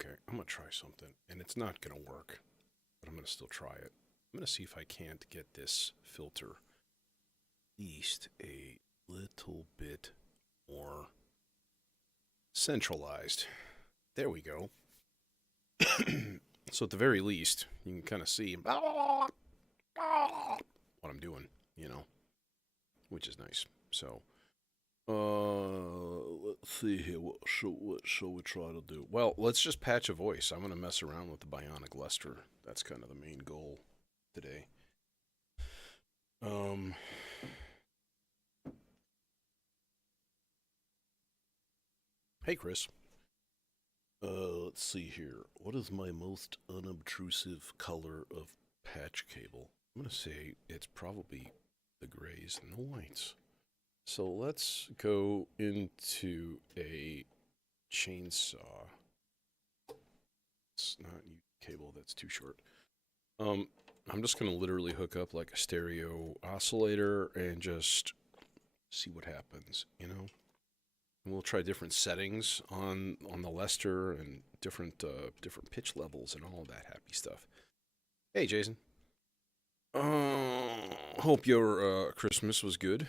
Okay, I'm gonna try something, and it's not gonna work, but I'm gonna still try it. I'm gonna see if I can't get this filter at least a little bit more centralized. There we go. So at the very least, you can kind of see what I'm doing, you know, which is nice. So, let's see here. What shall we try to do? Well, let's just patch a voice. I'm gonna mess around with the Bionic Lester. That's kind of the main goal today. Um, hey Chris. Let's see here. What is my most unobtrusive color of patch cable? I'm gonna say it's probably the grays and the whites. So let's go into a chainsaw. It's not cable, that's too short. I'm just gonna literally hook up like a stereo oscillator and just see what happens, you know? And we'll try different settings on the Lester and different pitch levels and all of that happy stuff. Hey Jason. Hope your Christmas was good.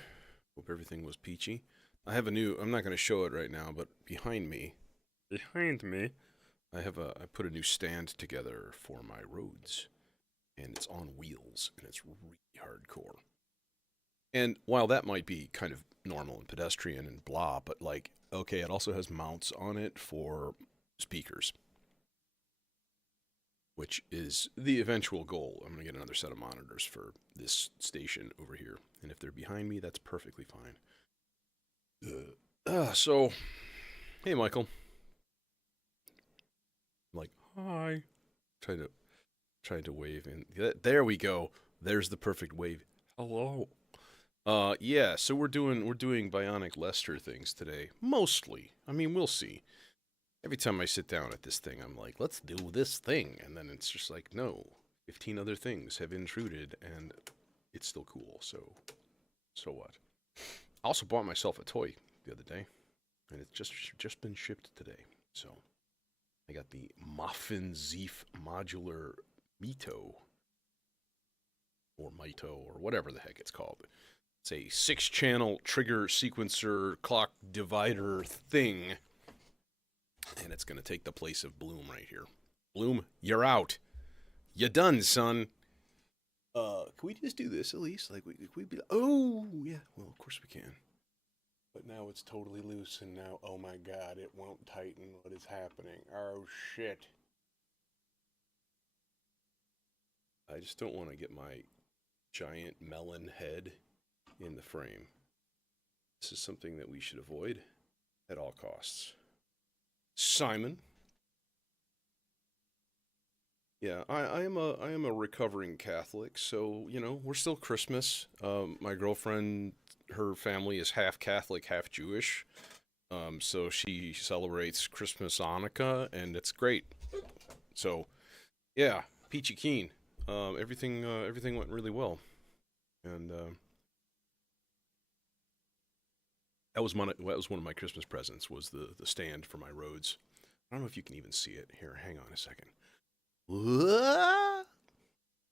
Hope everything was peachy. I have a new. I'm not going to show it right now, but behind me, I put a new stand together for my Rhodes, and it's on wheels, and it's really hardcore. And while that might be kind of normal and pedestrian and blah, but like, okay, it also has mounts on it for speakers, which is the eventual goal. I'm going to get another set of monitors for this station over here. And if they're behind me, that's perfectly fine. So, hey, Michael. I'm like, hi. Trying to wave in. There we go. There's the perfect wave. Hello. Yeah, so we're doing Bionic Lester things today. Mostly. I mean, we'll see. Every time I sit down at this thing, I'm like, let's do this thing. And then it's just like, no, 15 other things have intruded, and it's still cool, so what? I also bought myself a toy the other day, and it's just been shipped today. So I got the Muffin Zeef modular Mito, or Mito, or whatever the heck it's called. It's a 6-channel trigger sequencer clock divider thing. And it's going to take the place of Bloom right here. Bloom, you're out. You done, son. Can we just do this at least? Like, we be like, oh, yeah. Well, of course we can. But now it's totally loose, and now, oh my god, it won't tighten. What is happening? Oh, shit. I just don't want to get my giant melon head in the frame. This is something that we should avoid at all costs. Simon. Yeah, I am a recovering Catholic, so you know we're still Christmas. My girlfriend, her family is half Catholic, half Jewish, so she celebrates Christmas Hanukkah, and it's great. So, yeah, peachy keen. Everything went really well, and that was one of my Christmas presents. Was the stand for my Rhodes. I don't know if you can even see it. Here, hang on a second.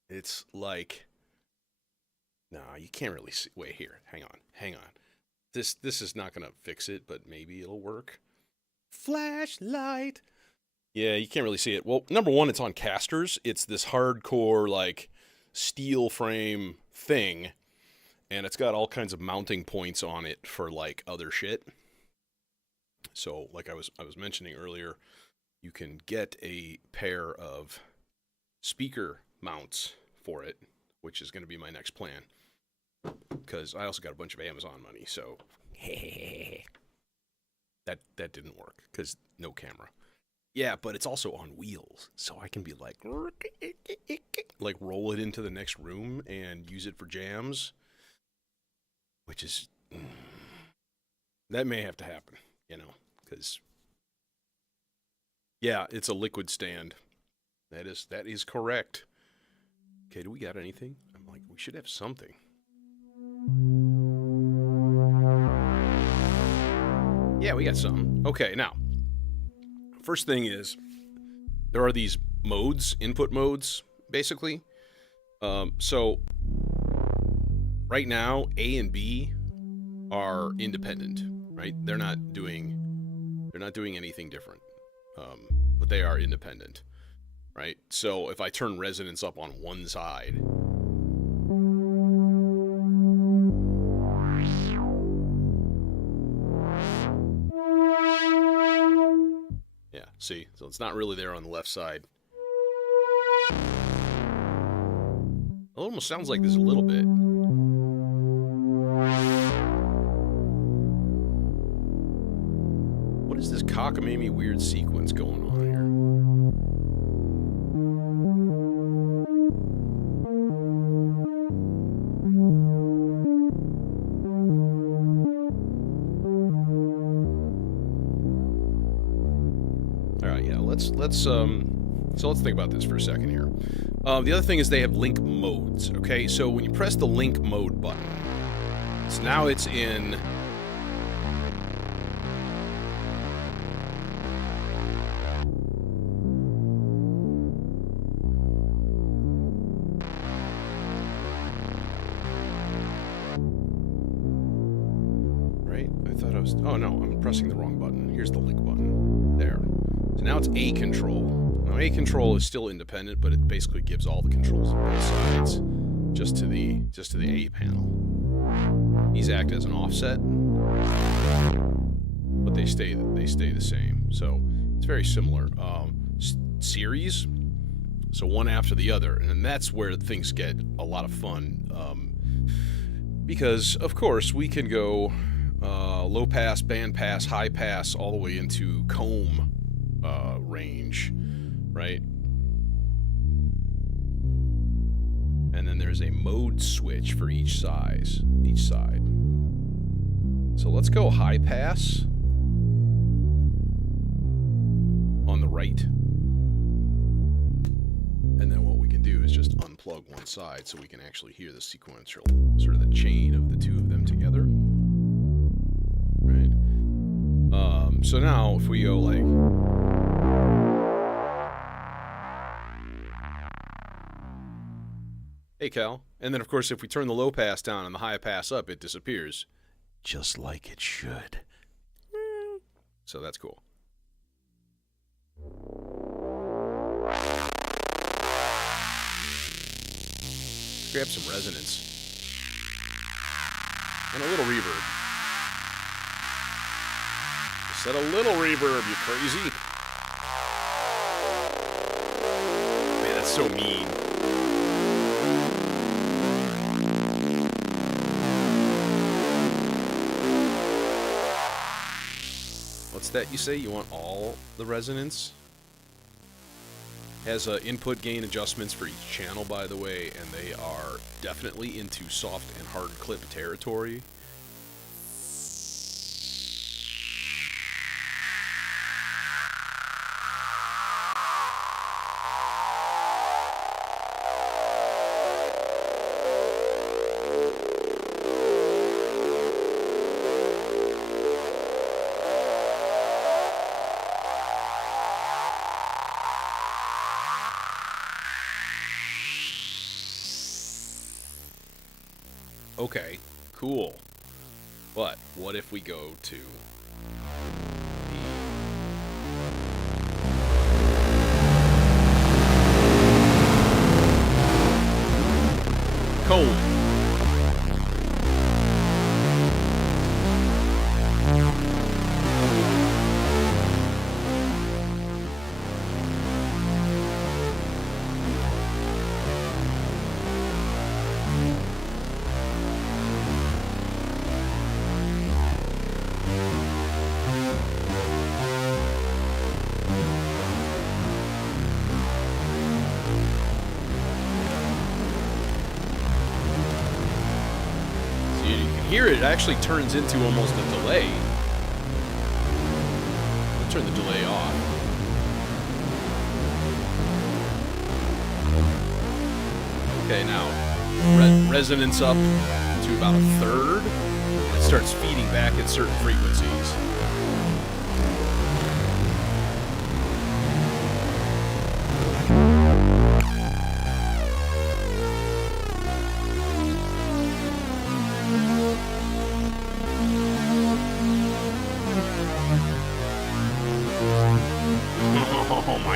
It's like, nah, you can't really see. Wait, here, hang on. This is not gonna fix it, but maybe it'll work. Flashlight. Yeah, you can't really see it. Well, number one, it's on casters. It's this hardcore like steel frame thing, and it's got all kinds of mounting points on it for like other shit. So, like I was mentioning earlier, you can get a pair of speaker mounts for it, which is going to be my next plan. Because I also got a bunch of Amazon money, so that didn't work because no camera. Yeah, but it's also on wheels, so I can be like roll it into the next room and use it for jams, which is that may have to happen, you know, because yeah, it's a liquid stand. That is correct. Okay, do we got anything? I'm like, we should have something. Yeah, we got something. Okay, now, first thing is, there are these modes, input modes, basically. So right now, A and B are independent, right? They're not doing anything different, but they are independent, right? So if I turn resonance up on one side, yeah, see, so it's not really there on the left side. It almost sounds like there's a little bit. What is this cockamamie weird sequence going on here? All right, yeah, let's think about this for a second here. The other thing is they have link modes, okay? So when you press the link mode button, so now it's in... Right? I thought I was... Oh, no, I'm pressing the wrong button. Here's the link button. There. So now it's A control. Now, A control is still independent, but it basically gives all the controls on both sides just to the A panel. These act as an offset, but they stay the same. So it's very similar. Series, so one after the other, and that's where things get a lot of fun. Because of course we can go low pass, band pass, high pass, all the way into comb range. Right? And then there's a mode switch for each side. So let's go high pass on the right. And then what we can do is just unplug one side so we can actually hear the sequential, sort of the chain of the two of them together. Right? So now if we go like... Hey, Cal. And then, of course, if we turn the low pass down and the high pass up, it disappears. Just like it should. So that's cool. Grab some resonance. And a little reverb. I said a little reverb, you crazy. Man, that's so mean. What's that you say? You want all the resonance? Has input gain adjustments for each channel, by the way, and they are definitely into soft and hard clip territory. Okay, cool. But what if we go to the colon? Here it actually turns into almost a delay. I'll turn the delay off. Okay, now resonance up to about a third. It starts feeding back at certain frequencies.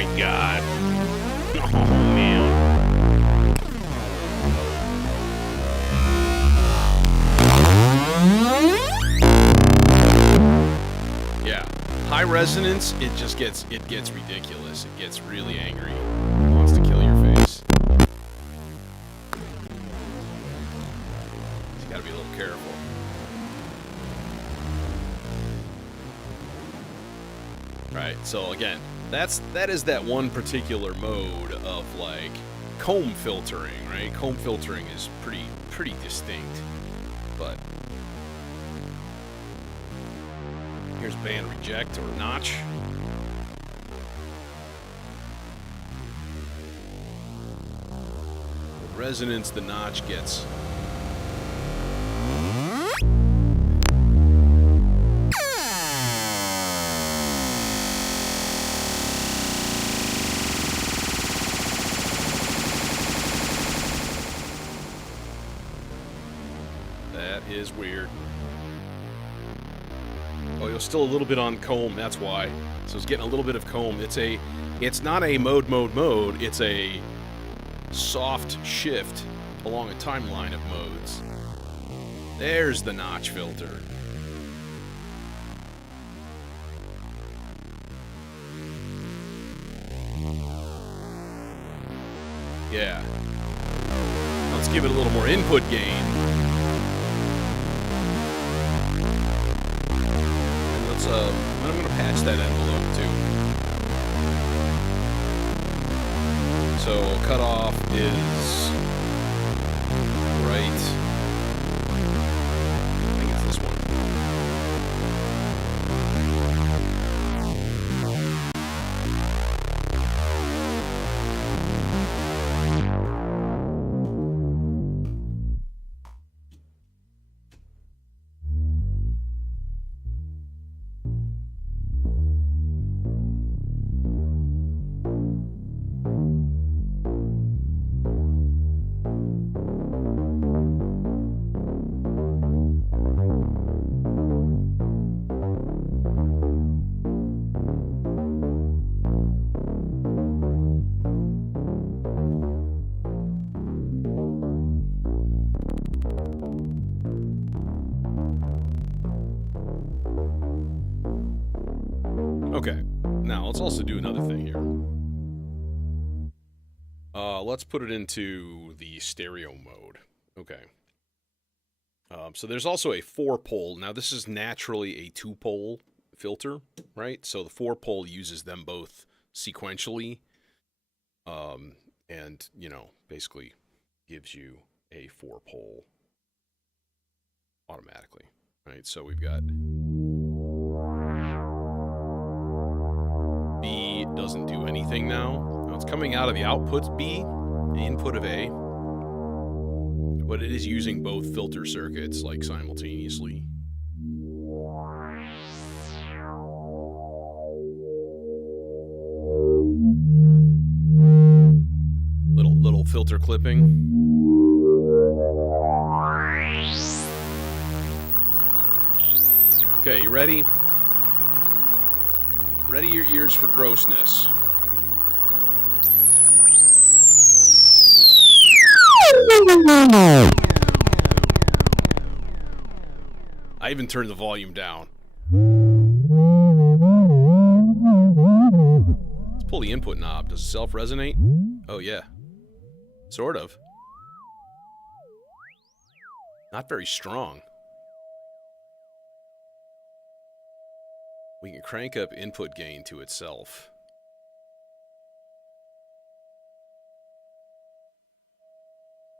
my god. Oh, man. Yeah. High resonance, it gets ridiculous. It gets really angry. It wants to kill your face. You gotta be a little careful. Right, so again, that is that one particular mode of like comb filtering, right? Comb filtering is pretty distinct. But here's band reject or notch. With resonance, the notch gets is weird. Oh, you're still a little bit on comb, that's why. So it's getting a little bit of comb. It's not a mode, it's a soft shift along a timeline of modes. There's the notch filter. Yeah. Let's give it a little more input gain. I'm going to patch that envelope too. So cutoff is right. I think it's this one. Okay, now let's also do another thing here. Let's put it into the stereo mode. Okay. So there's also a 4-pole. Now this is naturally a 2-pole filter, right? So the 4-pole uses them both sequentially, and, you know, basically gives you a 4-pole automatically, right? So we've got B doesn't do anything now. Now it's coming out of the output B, the input of A, but it is using both filter circuits like simultaneously. Little filter clipping. Okay, you ready? Ready your ears for grossness. I even turned the volume down. Let's pull the input knob. Does it self-resonate? Oh, yeah. Sort of. Not very strong. We can crank up input gain to itself.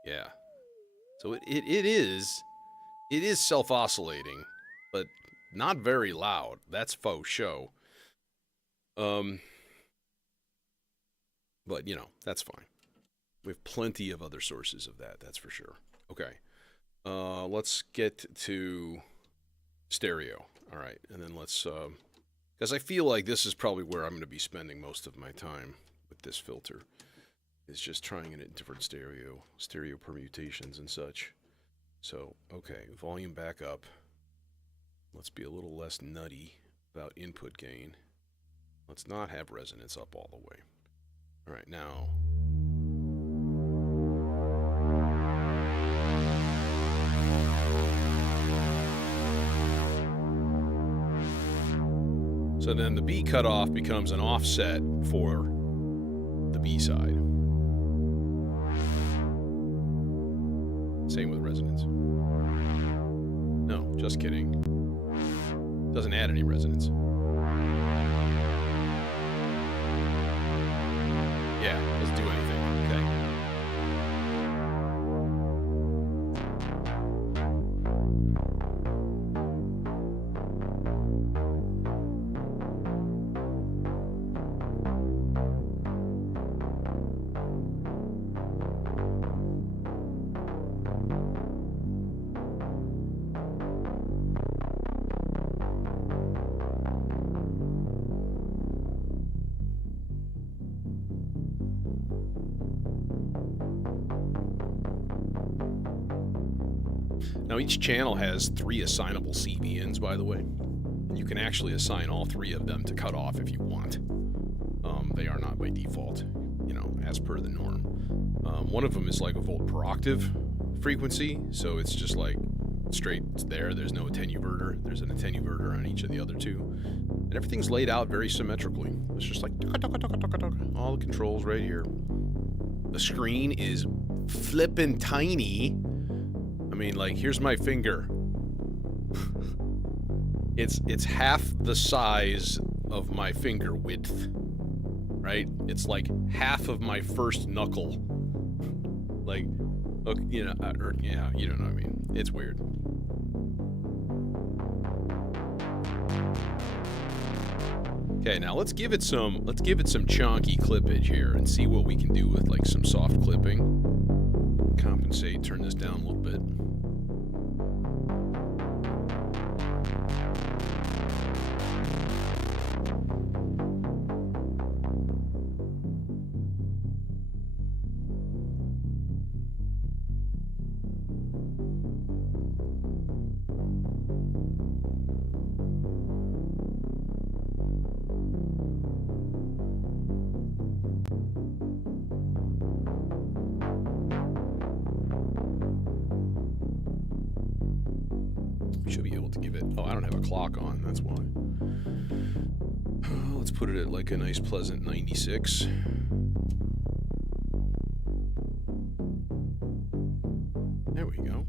Yeah. So it is self-oscillating, but not very loud. That's faux show. But, you know, that's fine. We have plenty of other sources of that, that's for sure. Okay. Let's get to stereo. All right. And then let's... because I feel like this is probably where I'm going to be spending most of my time with this filter. Is just trying it in different stereo permutations and such. So, okay, volume back up. Let's be a little less nutty about input gain. Let's not have resonance up all the way. All right, now. So then the B cutoff becomes an offset for the B side. Same with resonance. No, just kidding. Doesn't add any resonance. Yeah, doesn't do anything. Okay. Now each channel has 3 assignable CV-ins, by the way. And you can actually assign all 3 of them to cut off if you want. They are not by default, you know, as per the norm. One of them is like a volt per octave frequency, so it's just like straight there. There's no attenuverter. There's an attenuverter on each of the other 2. And everything's laid out very symmetrically. It's just like all the controls right here. The screen is flippin' tiny. I mean, like, here's my finger. It's half the size of my finger width, right? It's like half of my first knuckle. Like, you know, yeah, you don't know what I mean. It's weird. Okay, now let's give it some chonky clippage here and see what we can do with like some soft clipping. Compensate, turn this down a little bit. Should be able to give it... Oh, I don't have a clock on, that's why. Let's put it at like a nice pleasant 96. There we go.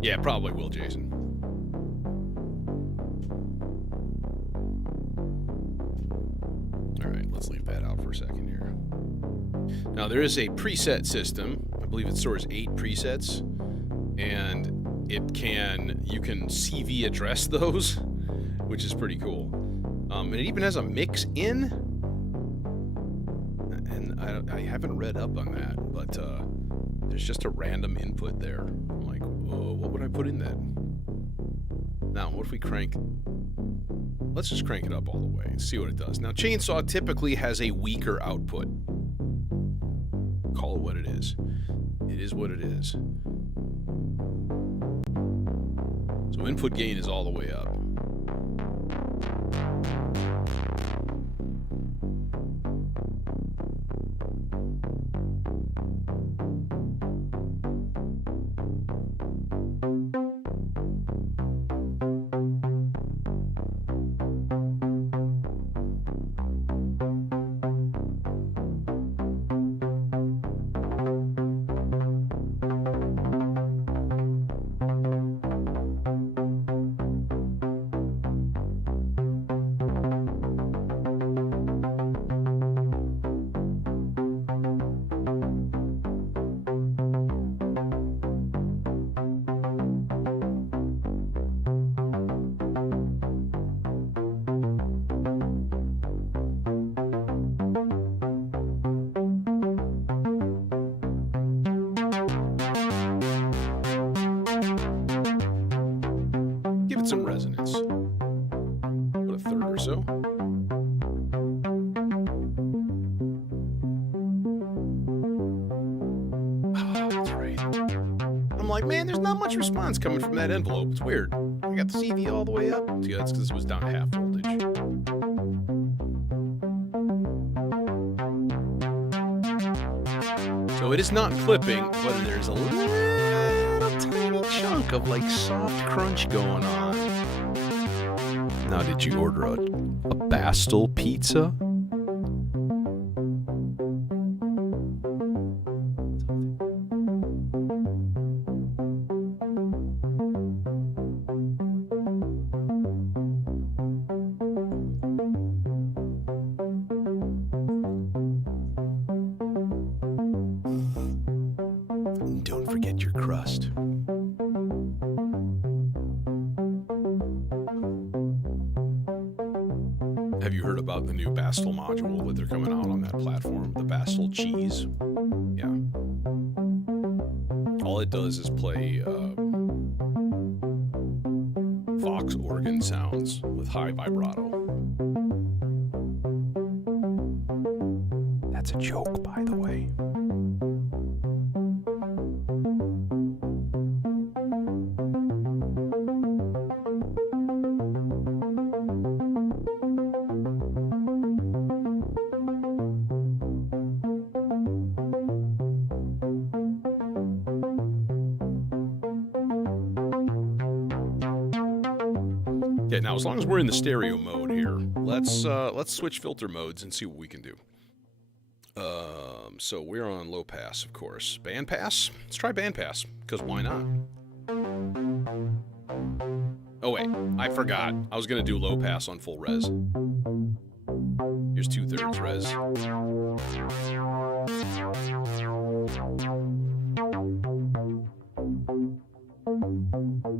Yeah, probably will, Jason. All right, let's leave that out for a second here. Now, there is a preset system. I believe it stores 8 presets, and you can CV address those, which is pretty cool. And it even has a mix in, and I haven't read up on that, but there's just a random input there. I'm like, oh, what would I put in that? Now, what if we crank... Let's just crank it up all the way and see what it does. Now, Chainsaw typically has a weaker output. Call it what it is. It is what it is. So input gain is all the way up. Give it some resonance. Put a third or so. Oh, that's right. I'm like, man, there's not much response coming from that envelope. It's weird. I got the CV all the way up. Yeah, that's because it was down to half voltage. So it is not clipping, but there's a little tiny chunk of like soft crunch going on. Now, did you order a Bastel pizza? Don't forget your crust. Have you heard about the new Bastel module that they're coming out on that platform? The Bastel cheese? Yeah. All it does is play Vox organ sounds with high vibrato. That's a joke, by the way. Okay, now as long as we're in the stereo mode here, let's switch filter modes and see what we can do. So we're on low pass, of course. Band pass? Let's try band pass, because why not? Oh wait, I forgot. I was gonna do low pass on full res. Here's 2/3 res.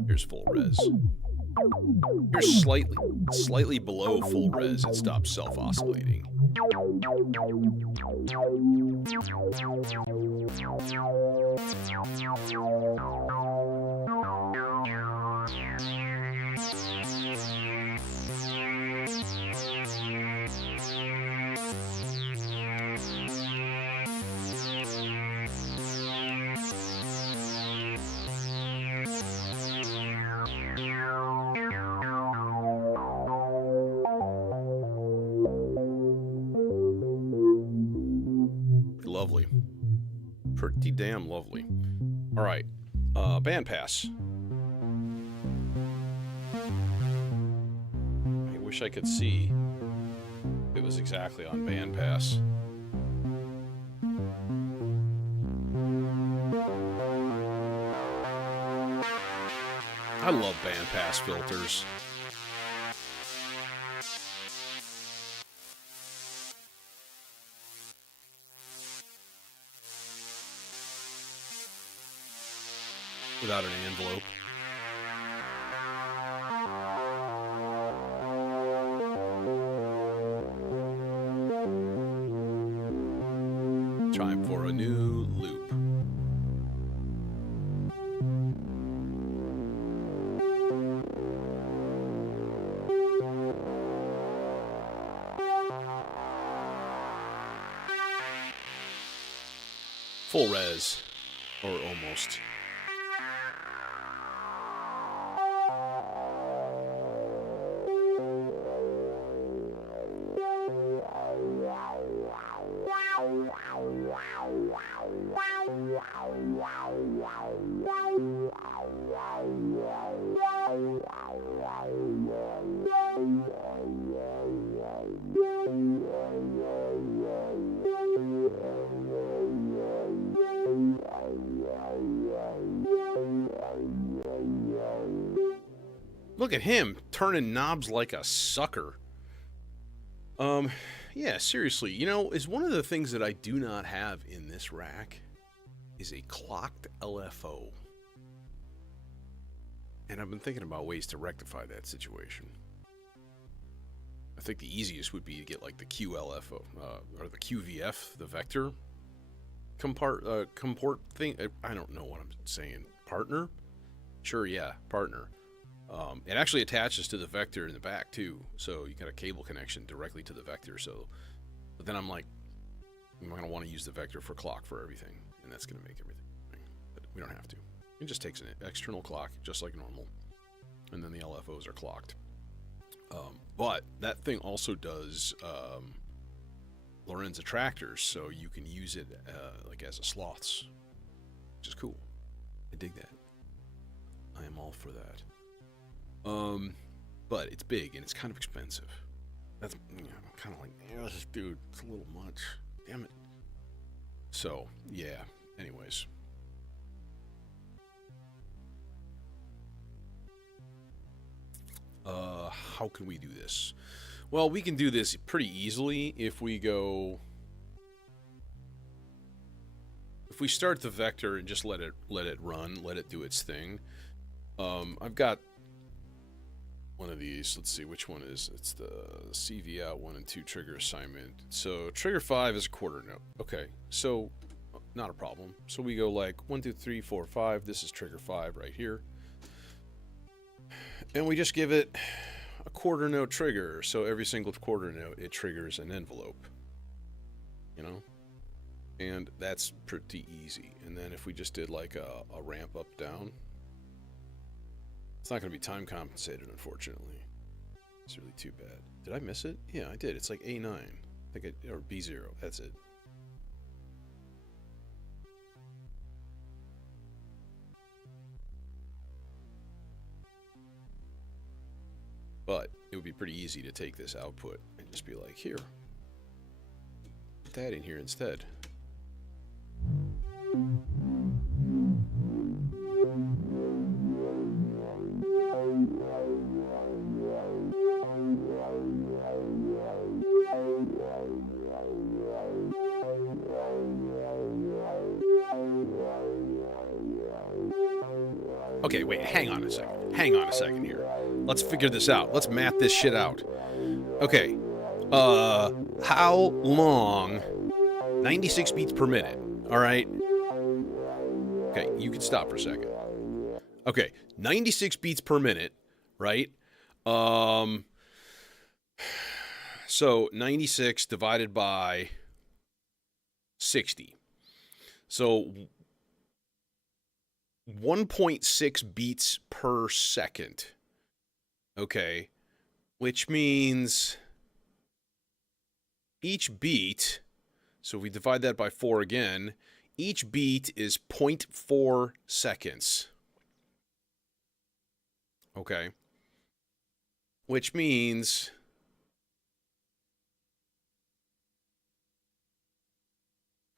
Here's full res. Here's slightly below full res. It stops self-oscillating. Lovely. Pretty damn lovely. Alright. Band pass. I wish I could see if it was exactly on band pass. I love band pass filters. Without an envelope. Time for a new loop. Full res, or almost. Look at him turning knobs like a sucker. Yeah, seriously, you know, is one of the things that I do not have in this rack is a clocked LFO. And I've been thinking about ways to rectify that situation. I think the easiest would be to get like the QLFO, or the QVF, the vector comport thing. I don't know what I'm saying. Partner? Sure, yeah, partner. It actually attaches to the vector in the back too, so you got a cable connection directly to the vector. So, but then I'm like, I'm gonna want to use the vector for clock for everything, and that's gonna make everything. But we don't have to. It just takes an external clock, just like normal, and then the LFOs are clocked. But that thing also does Lorenz attractors, so you can use it like as a sloths, which is cool. I dig that. I am all for that. But it's big and it's kind of expensive. That's, I'm kind of like, dude, it's a little much. Damn it. So, yeah. Anyways. How can we do this? Well, we can do this pretty easily if we go... If we start the vector and just let it run, let it do its thing. I've got one of these. Let's see which one is. It's the CV out 1 and 2 trigger assignment. So trigger 5 is a quarter note. Okay, so not a problem. So we go like 1, 2, 3, 4, 5. This is trigger 5 right here, and we just give it a quarter note trigger. So every single quarter note it triggers an envelope. You know, and that's pretty easy. And then if we just did like a ramp up down. It's not going to be time compensated, unfortunately. It's really too bad. Did I miss it? Yeah, I did. It's like A9. I think or B0. That's it. But it would be pretty easy to take this output and just be like, here. Put that in here instead. Okay, wait, hang on a second. Hang on a second here. Let's figure this out. Let's map this shit out. Okay. How long? 96 beats per minute. All right. Okay, you can stop for a second. Okay, 96 beats per minute, right? So 96 divided by 60. So 1.6 beats per second. Okay, which means each beat, so if we divide that by 4 again, each beat is 0.4 seconds. Okay, which means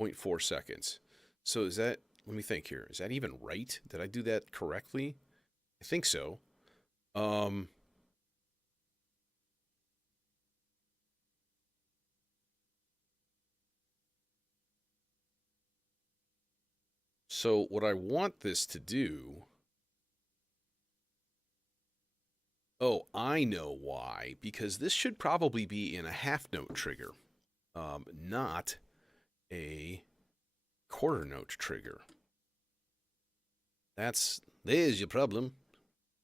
.4 seconds. So is that, let me think here. Is that even right? Did I do that correctly? I think so. So what I want this to do... Oh, I know why. Because this should probably be in a half-note trigger, not a quarter-note trigger. There's your problem.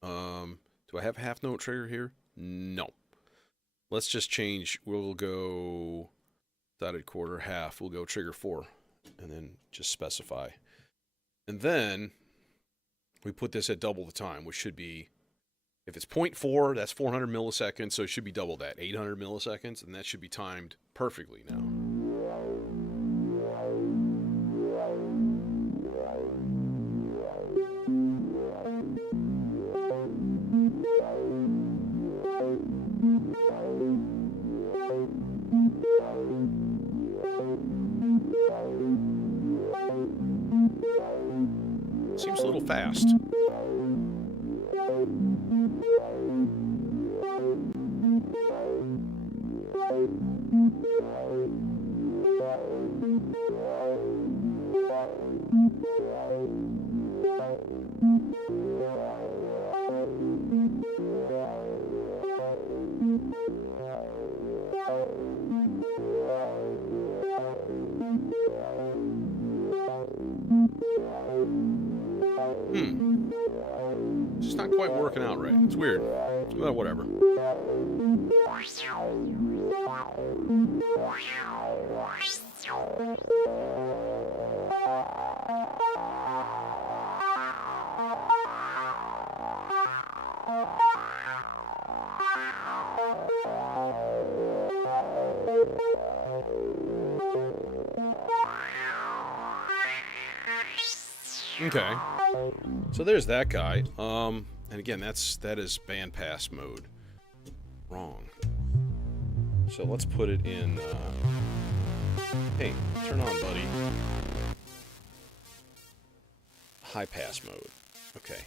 Do I have a half-note trigger here? No. Let's just change. We'll go dotted quarter, half. We'll go trigger 4, and then just specify. And then we put this at double the time, which should be, if it's 0.4, that's 400 milliseconds, so it should be double that, 800 milliseconds, and that should be timed perfectly now. Seems a little fast. weird. Well, whatever. Okay. So there's that guy. And again, that is bandpass mode. Wrong. So let's put it in, hey, turn on, buddy. High pass mode. Okay.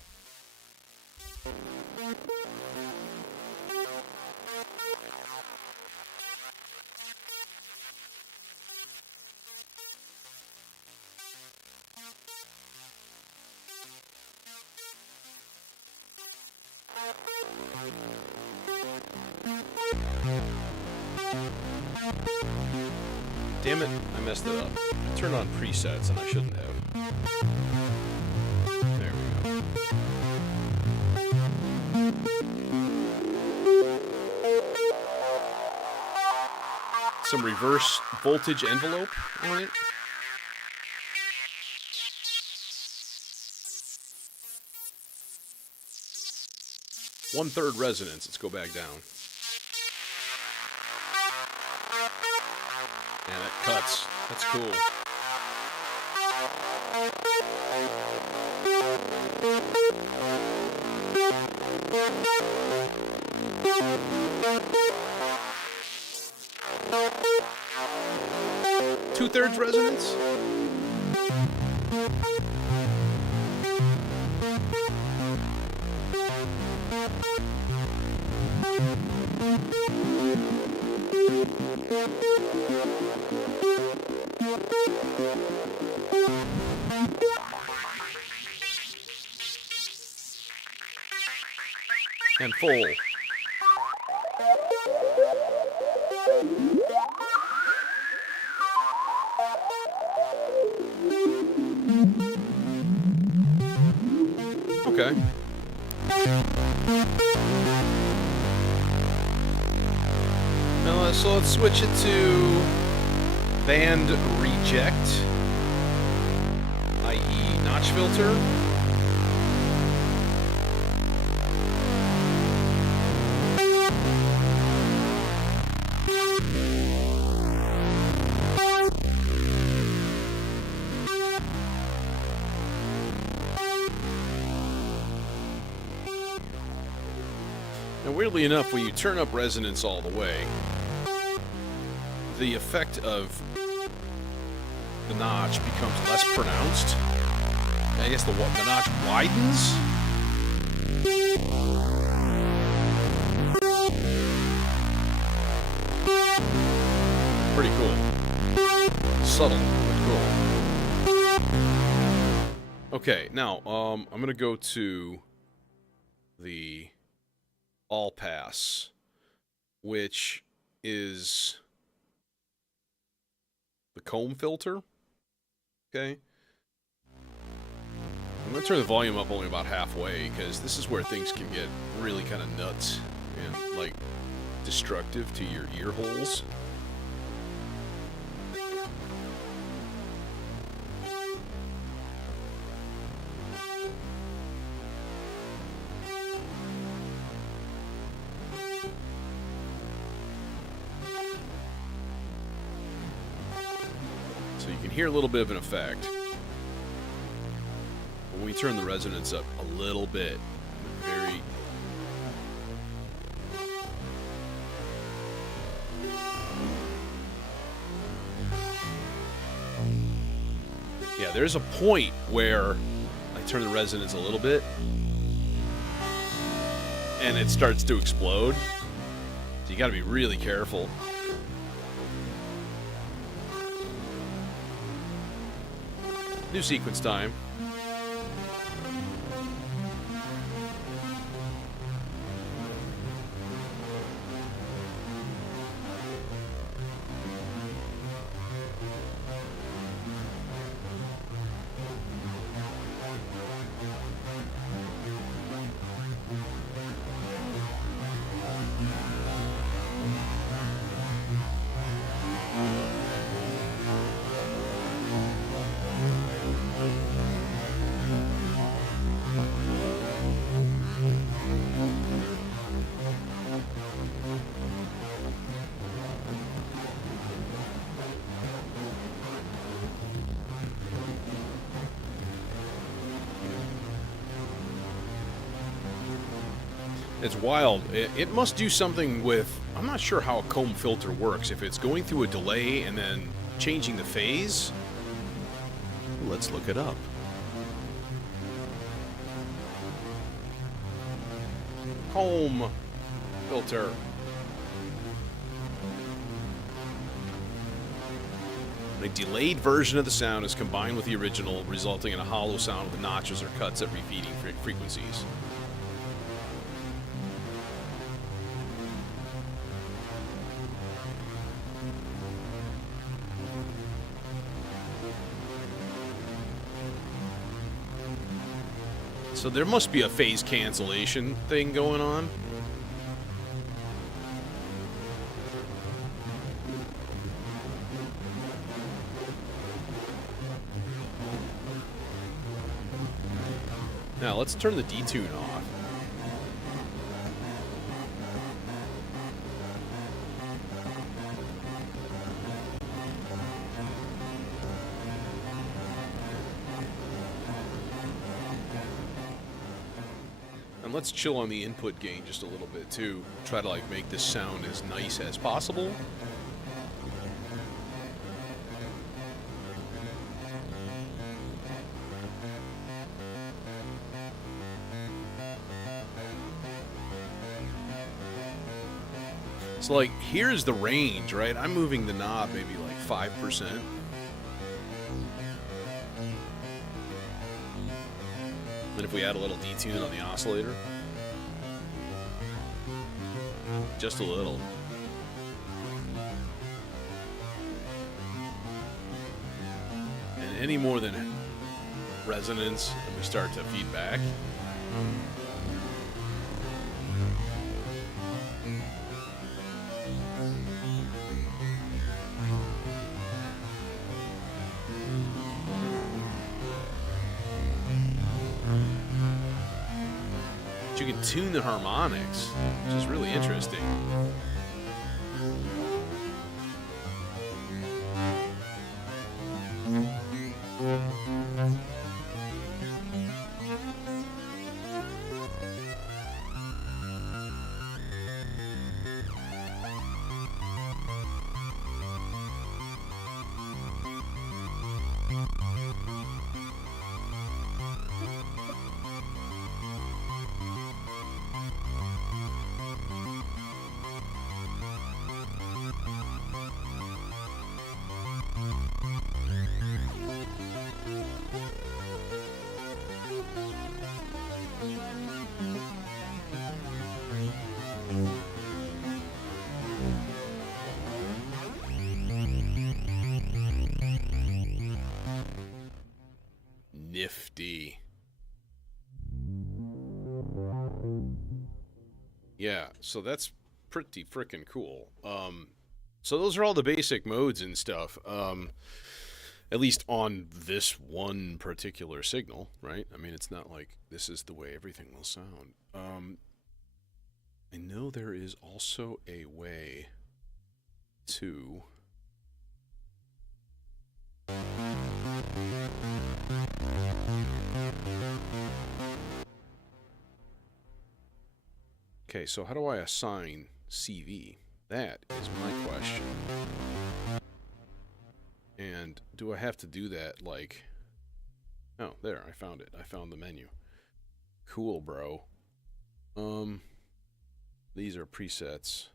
Damn it, I messed it up. I turned on presets and I shouldn't have. There we go. Some reverse voltage envelope on it. One-third resonance. Let's go back down. Yeah, that cuts. That's cool. Two-thirds resonance? And full. Okay. Now, so let's switch it to band reject, i.e. notch filter. Now, weirdly enough, when you turn up resonance all the way, the effect of the notch becomes less pronounced. I guess the notch widens. Pretty cool. Subtle, but cool. Okay, now, I'm gonna go to the all pass, which is the comb filter. Okay. I'm going to turn the volume up only about halfway, because this is where things can get really kind of nuts and, like, destructive to your ear holes. You can hear a little bit of an effect. But when we turn the resonance up a little bit, very... Yeah, there's a point where I turn the resonance a little bit, and it starts to explode. So you gotta be really careful. New sequence time. It's wild. It must do something with... I'm not sure how a comb filter works. If it's going through a delay and then changing the phase. Let's look it up. Comb filter. A delayed version of the sound is combined with the original, resulting in a hollow sound with notches or cuts at repeating frequencies. So there must be a phase cancellation thing going on. Now let's turn the detune off. And let's chill on the input gain just a little bit too. Try to like make this sound as nice as possible. So like, here's the range, right? I'm moving the knob maybe like 5%. And if we add a little detune on the oscillator, just a little. And any more than resonance, and we start to feed back. You can tune the harmonics, which is really interesting. Nifty. Yeah, so that's pretty freaking cool. So those are all the basic modes and stuff. At least on this one particular signal, right? I mean, it's not like this is the way everything will sound. I know there is also a way to... Okay, so how do I assign CV? That is my question. And do I have to do that like... Oh, there, I found it. I found the menu. Cool, bro. These are presets.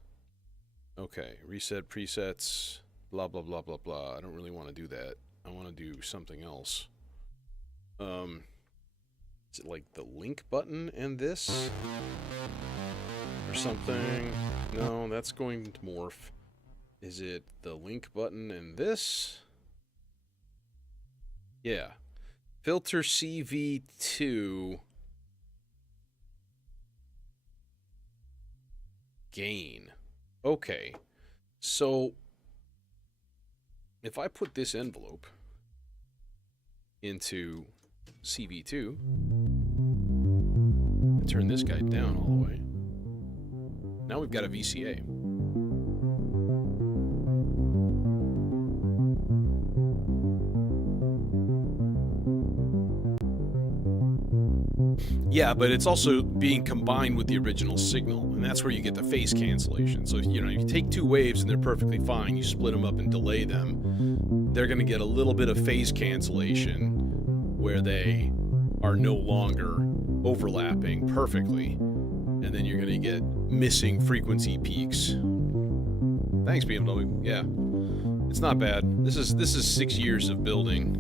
Okay, reset presets, blah, blah, blah, blah, blah. I don't really want to do that. I want to do something else. Is it like the link button and this? Or something? No, that's going to morph. Is it the link button and this? Yeah. Filter CV2. Gain. Okay. So, if I put this envelope into CV2 and turn this guy down all the way, now we've got a VCA. Yeah, but it's also being combined with the original signal, and that's where you get the phase cancellation. So, you know, if you take two waves and they're perfectly fine, you split them up and delay them, they're going to get a little bit of phase cancellation where they are no longer overlapping perfectly, and then you're going to get missing frequency peaks. Thanks, BMW. Yeah, it's not bad. This is 6 years of building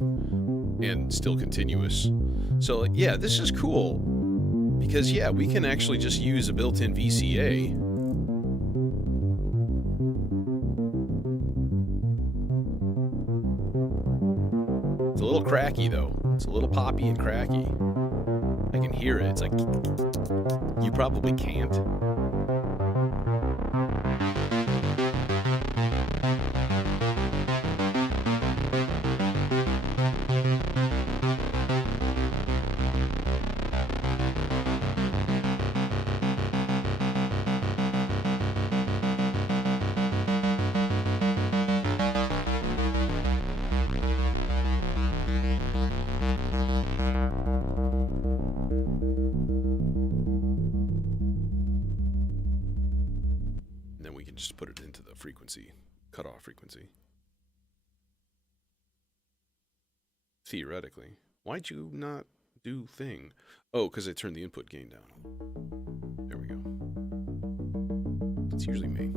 and still continuous. So yeah, this is cool because yeah, we can actually just use a built-in VCA. It's a little cracky though. It's a little poppy and cracky. I can hear it. It's like, you probably can't. Just put it into the frequency, cutoff frequency. Theoretically. Why'd you not do thing? Oh, because I turned the input gain down. There we go. It's usually me.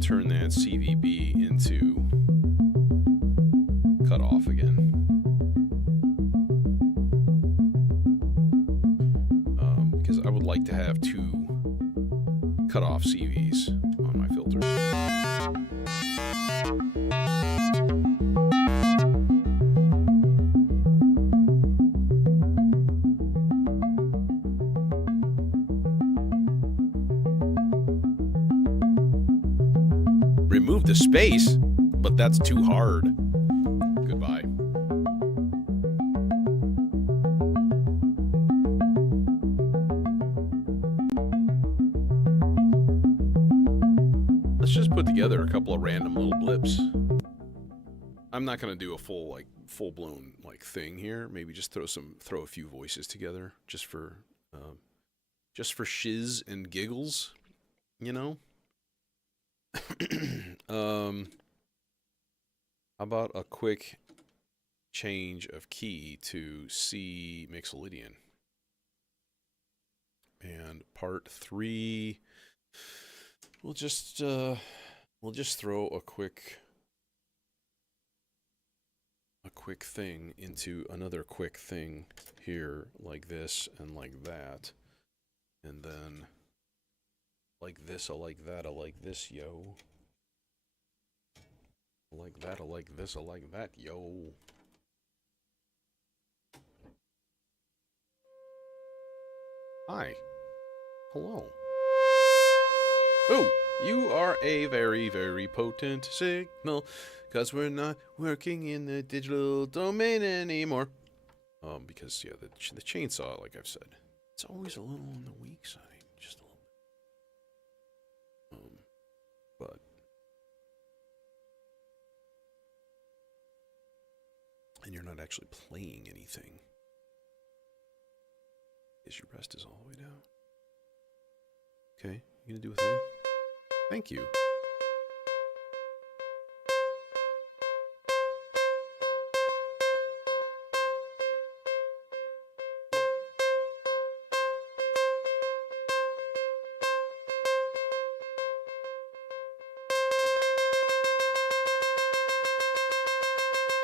Turn that CVB into cutoff again. Because I would like to have two cutoff CVs on my filter. Remove the space, but that's too hard. Goodbye. Let's just put together a couple of random little blips. I'm not gonna do a full-blown thing here. Maybe just throw a few voices together, just for shiz and giggles, you know. How about a quick change of key to C Mixolydian? And part 3, we'll just throw a quick thing into another quick thing here, like this and like that, and then like this, I like that, I like this, yo. I like that, I like this, I like that, yo. Hi. Hello. Oh, you are a very, very potent signal, 'cause we're not working in the digital domain anymore. Because, yeah, the chainsaw, like I've said, it's always a little on the weak side. Just a little bit. But and you're not actually playing anything. Is your rest is all the way down. Okay, you gonna do a thing? Thank you.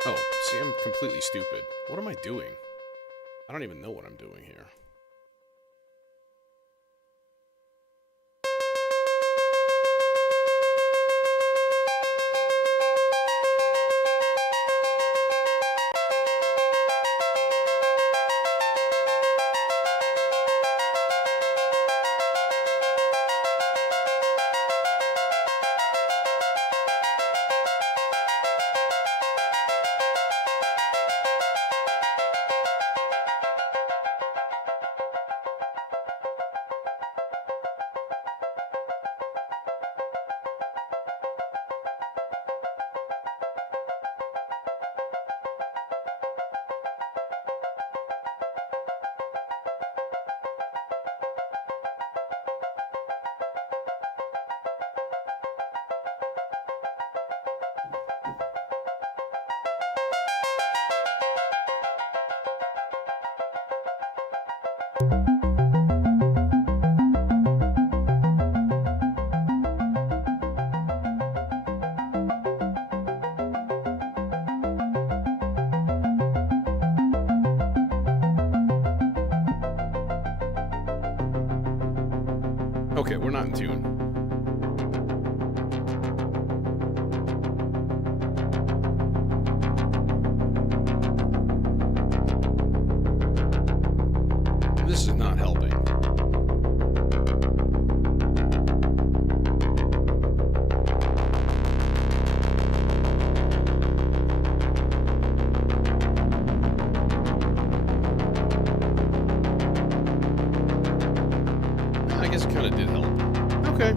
Oh, see, I'm completely stupid. What am I doing? I don't even know what I'm doing here. Okay, we're not in tune. This is not helping. I guess it kind of did help. Okay.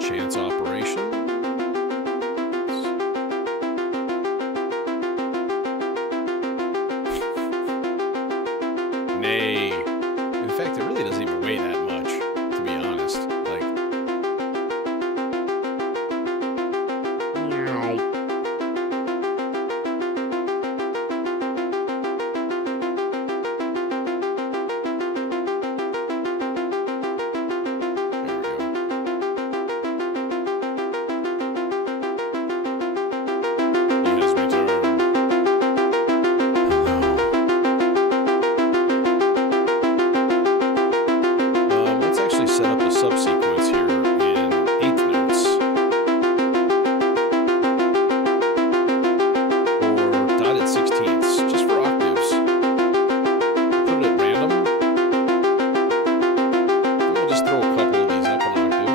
Chance operation. Nay. In fact, it really doesn't even weigh that much, to be honest. Like, subsequence here in eighth notes or dotted sixteenths, just for octaves. Put it at random. We'll just throw a couple of these up an octave.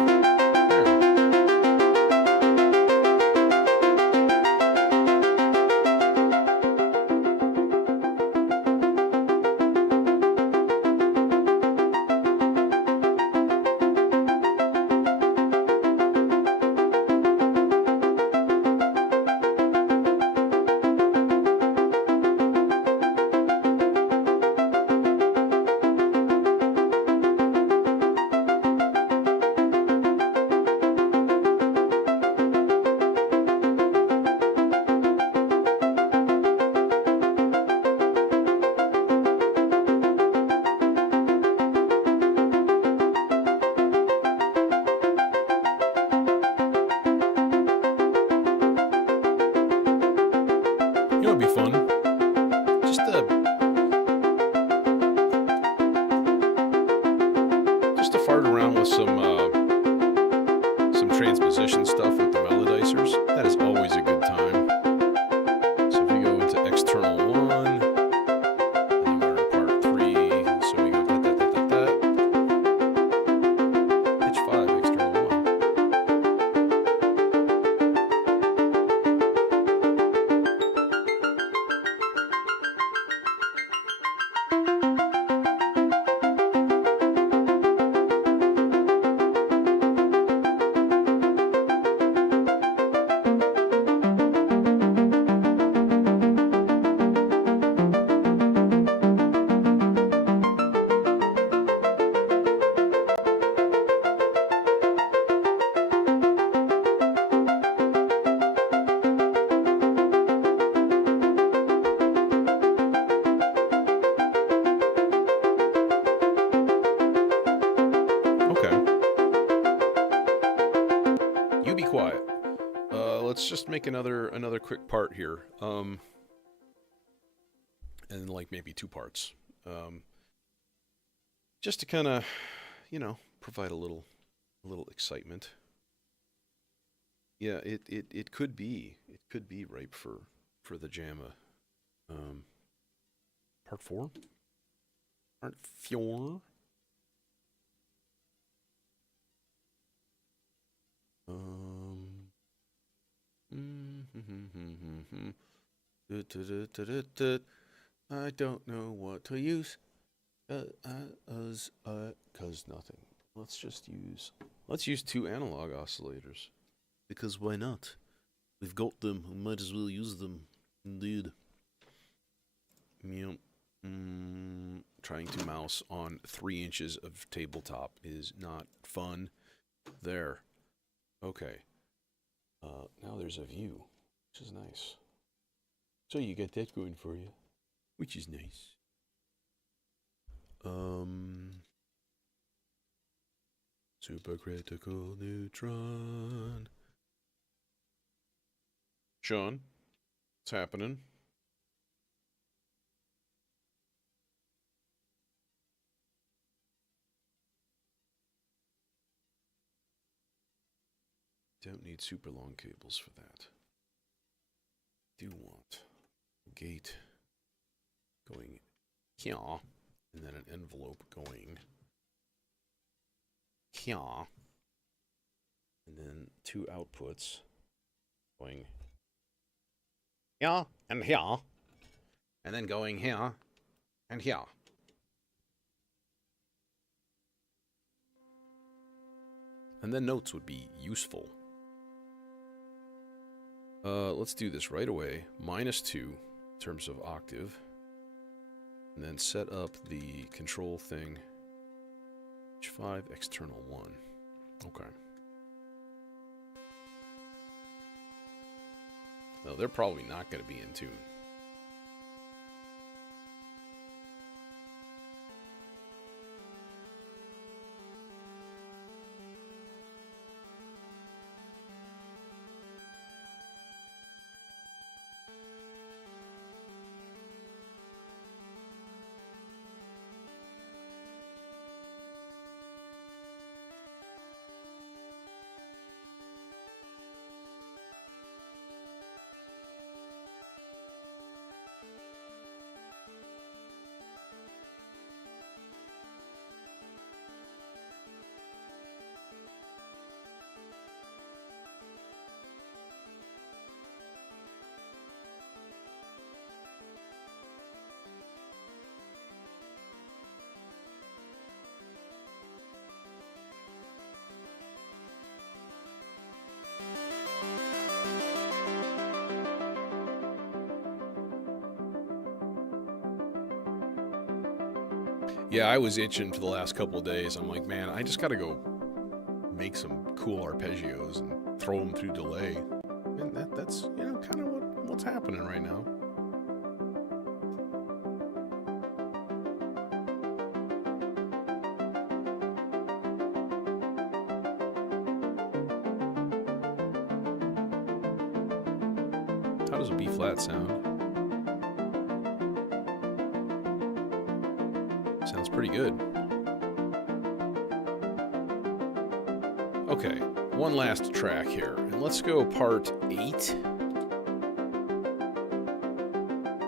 You know what'd be fun? Just to fart around with some transposition stuff with the melodizers. That is always a good time. So if you go into external 1, and then we're in part 3, so we go pitch 5, external 1. let's just make another quick part here. And like maybe 2 parts. Just to kind of, you know, provide a little excitement. Yeah, it could be ripe for the JAMA. Part 4? Part 4? I don't know what to use. Cause nothing. Let's use 2 analog oscillators. Because why not? We've got them. We might as well use them. Indeed. Yep. Trying to mouse on 3 inches of tabletop is not fun. There. Okay. Now there's a view, which is nice. So you get that going for you, which is nice. Supercritical neutron. Sean, what's happening? Don't need super long cables for that. Do want a gate going here, and then an envelope going here, and then 2 outputs going here and here, and then going here and here. And then notes would be useful. Let's do this right away. -2 in terms of octave. And then set up the control thing. H5, external 1. Okay. No, they're probably not going to be in tune. Yeah, I was itching for the last couple of days. I'm like, man, I just gotta go make some cool arpeggios and throw them through delay. And that's, you know, kind of what's happening right now. How does a B flat sound? Sounds pretty good. Okay, one last track here, and let's go part 8.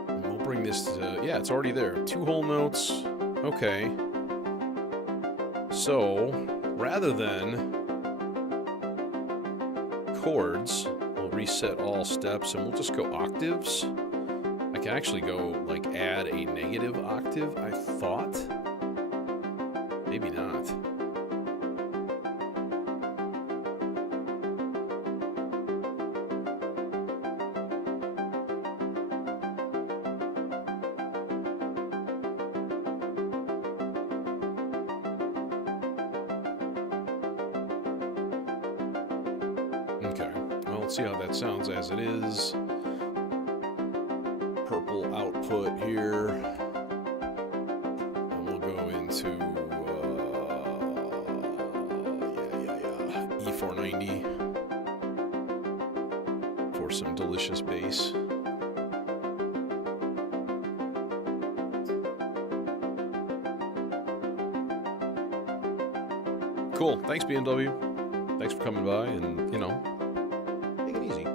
And we'll bring this to, yeah, it's already there. 2 whole notes. Okay. So, rather than chords, we'll reset all steps and we'll just go octaves. I can actually go, like, add a negative octave, I thought. Maybe not. Okay, well, let's see how that sounds as it is. Purple output here. And we'll go into E490 delicious bass. Cool. Thanks, BMW. Thanks for coming by and, you know, take it easy.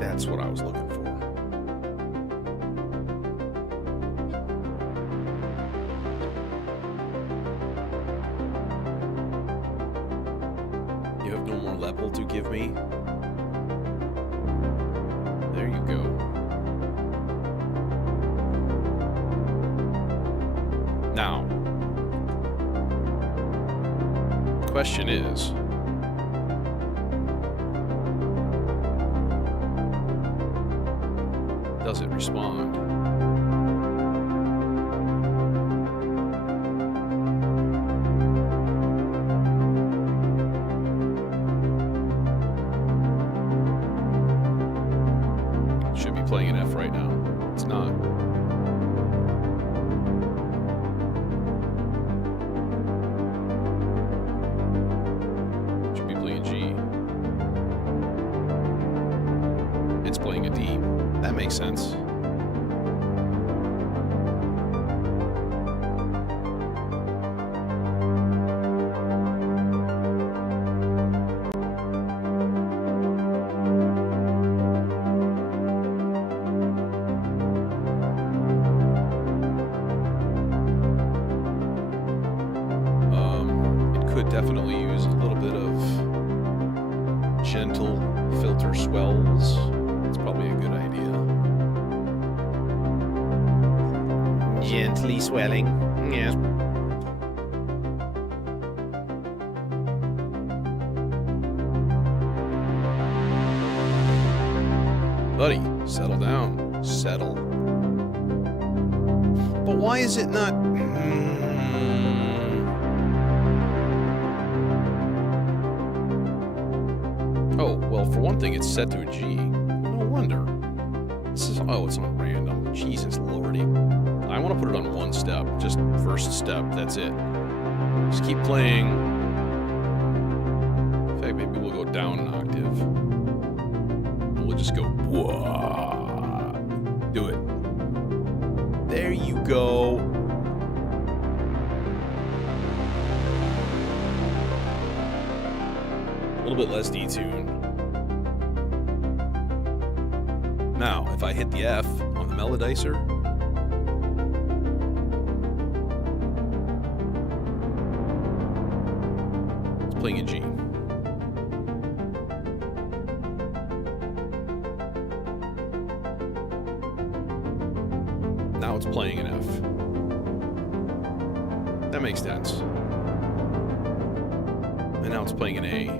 That's what I was looking for. You have no more level to give me? There you go. Now, question is, does it respond? Should be playing an F right now. It's not. Should be playing G. It's playing a D. That makes sense. It could definitely use a little bit of gentle filter swells. It's probably a good idea. Gently swelling. Yes. Buddy, settle down. Settle. But why is it not... Oh, well, for one thing, it's set to a G. No wonder. This is... Oh, it's on random. Jesus lordy. I want to put it on one step. Just first step. That's it. Just keep playing. In fact, maybe we'll go down an octave. We'll just go... Whoa. Do it. There you go. A little bit less detuned. Now, if I hit the F on the melodizer, it's playing a G. Now it's playing an F. That makes sense. And now it's playing an A.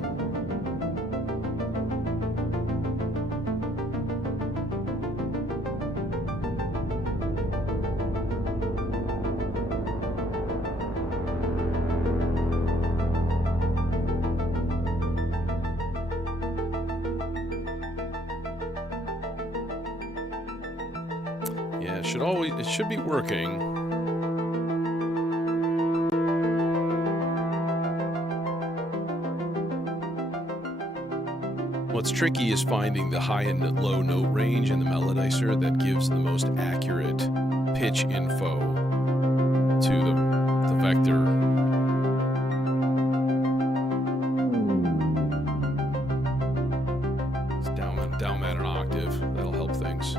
Yeah, it should be working. What's tricky is finding the high and low note range in the melodizer that gives the most accurate pitch info to the vector. It's down at an octave. That'll help things.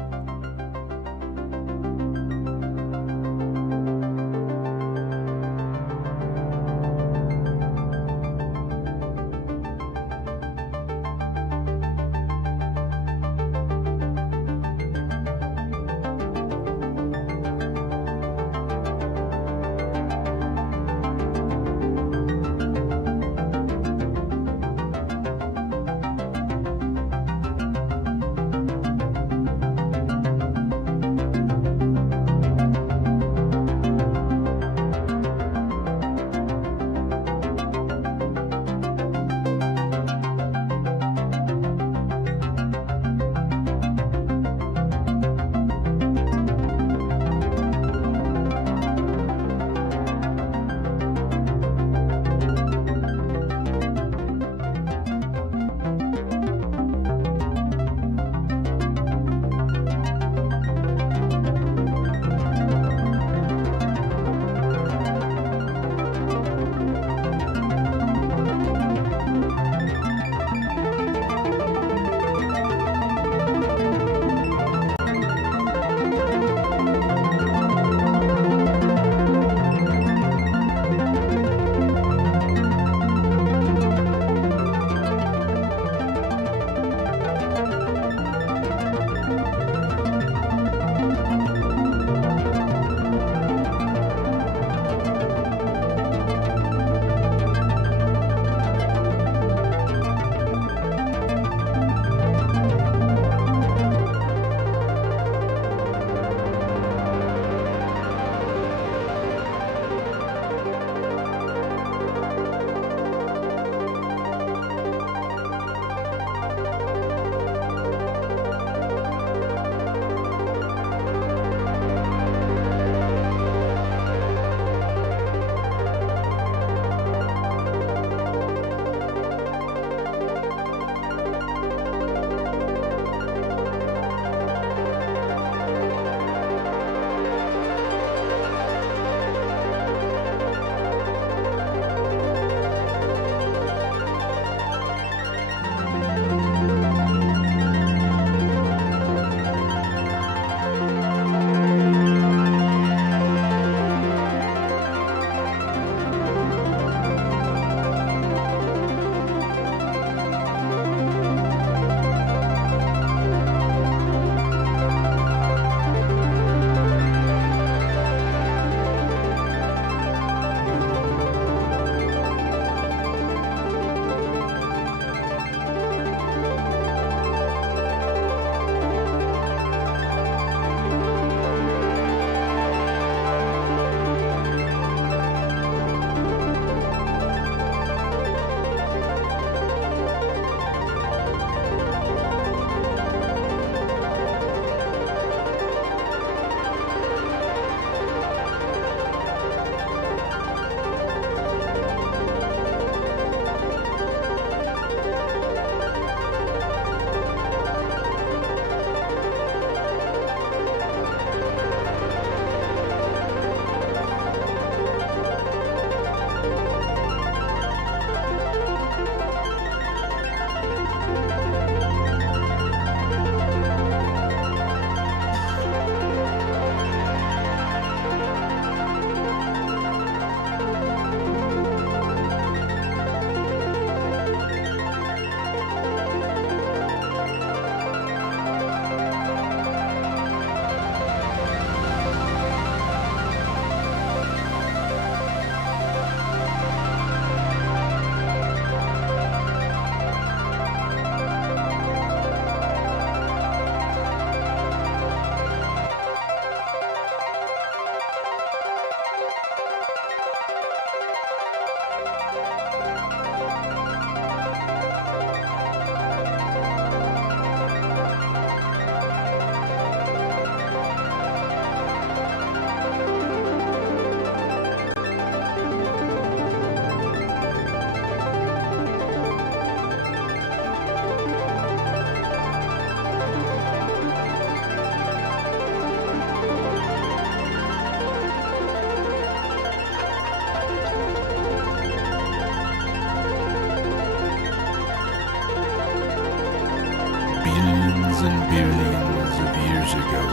billions and billions of years ago,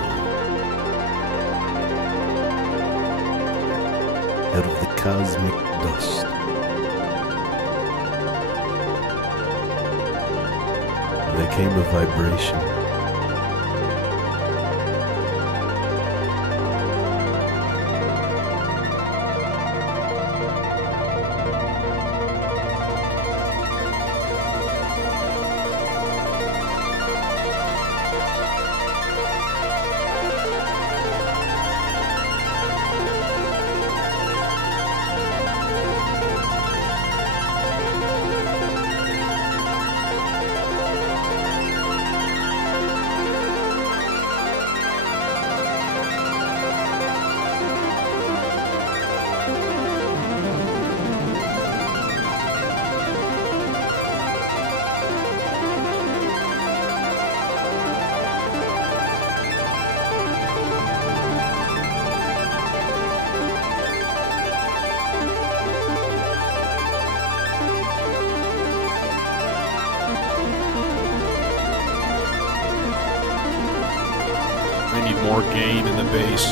out of the cosmic dust, there came a vibration. I need more gain in the bass.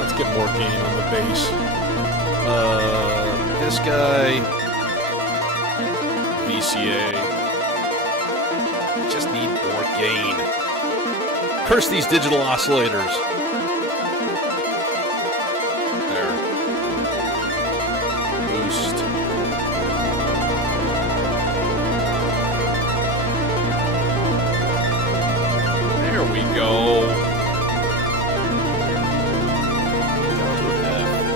Let's get more gain on the bass. This guy, VCA. just need more gain. Curse these digital oscillators. There. Boost. There we go. Down to an F.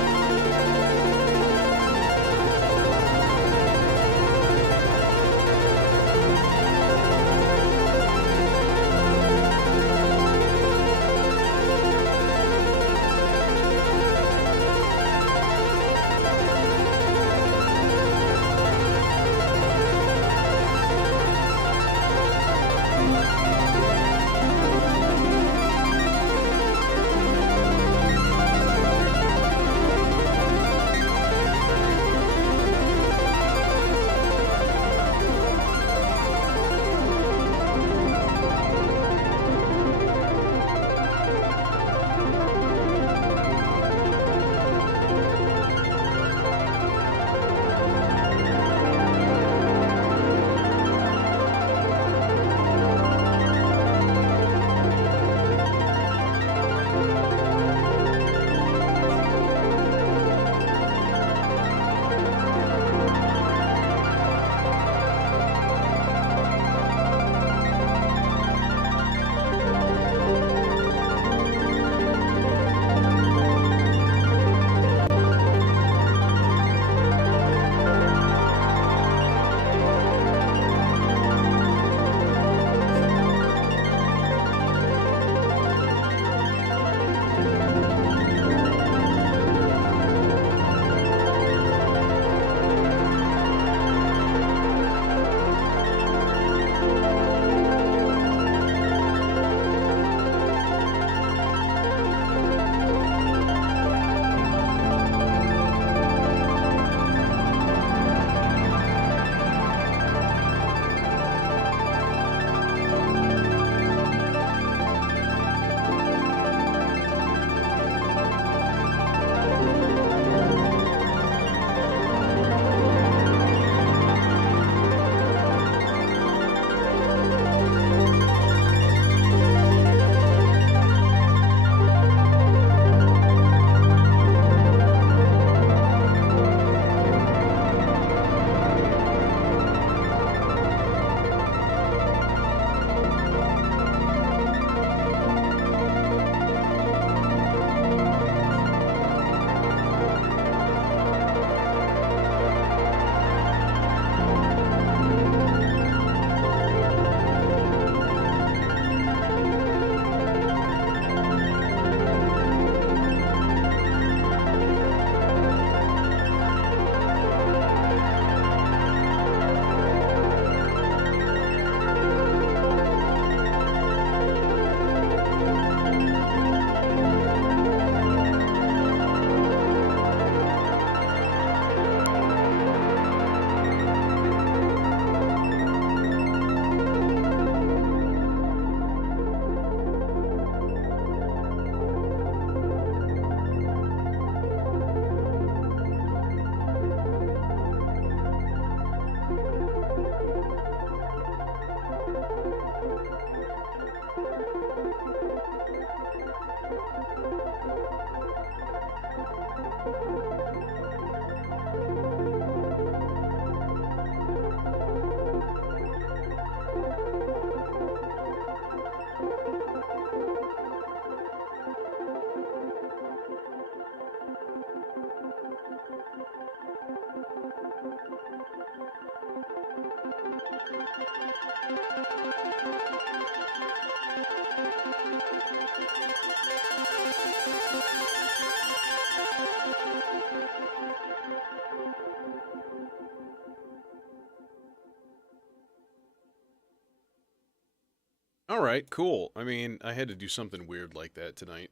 All right, cool. I mean, I had to do something weird like that tonight.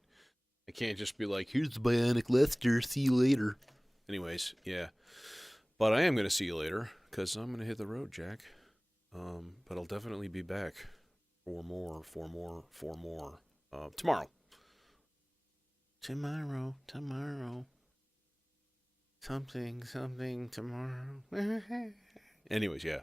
I can't just be like, here's the Bionic Lester, see you later. Anyways, yeah. But I am going to see you later, because I'm going to hit the road, Jack. But I'll definitely be back for more. Tomorrow. Tomorrow. Something tomorrow. Anyways, yeah.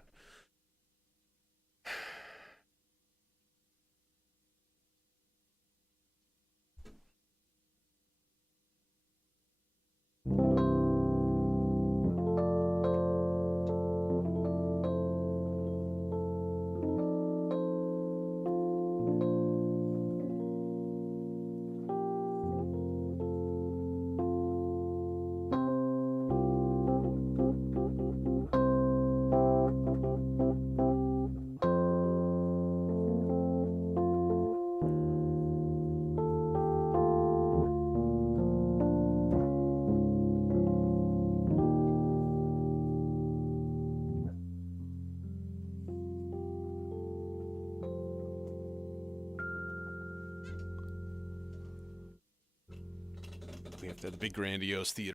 We have to have the big grandiose theater.